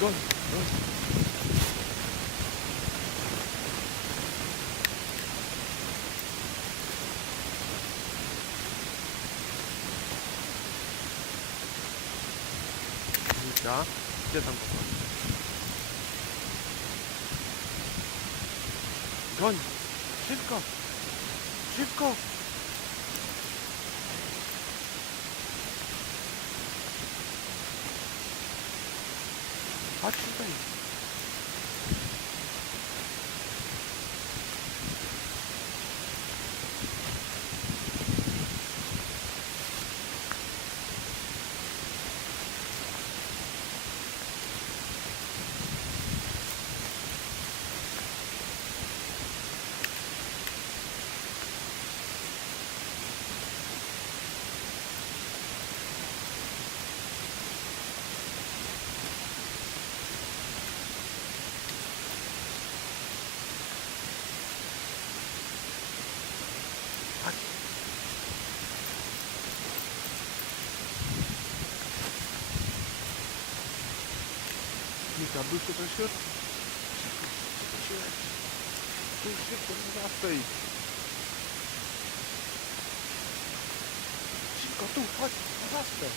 Goń, goń. Nika, gdzie tam pochodzi? Goń! Szybko! Szybko! Patrz tutaj! Patrz! Nika, był tu na środku. Szybko, wróciłeś. Tu szybko, zastoj. Szybko, tu, chodź, zastoj.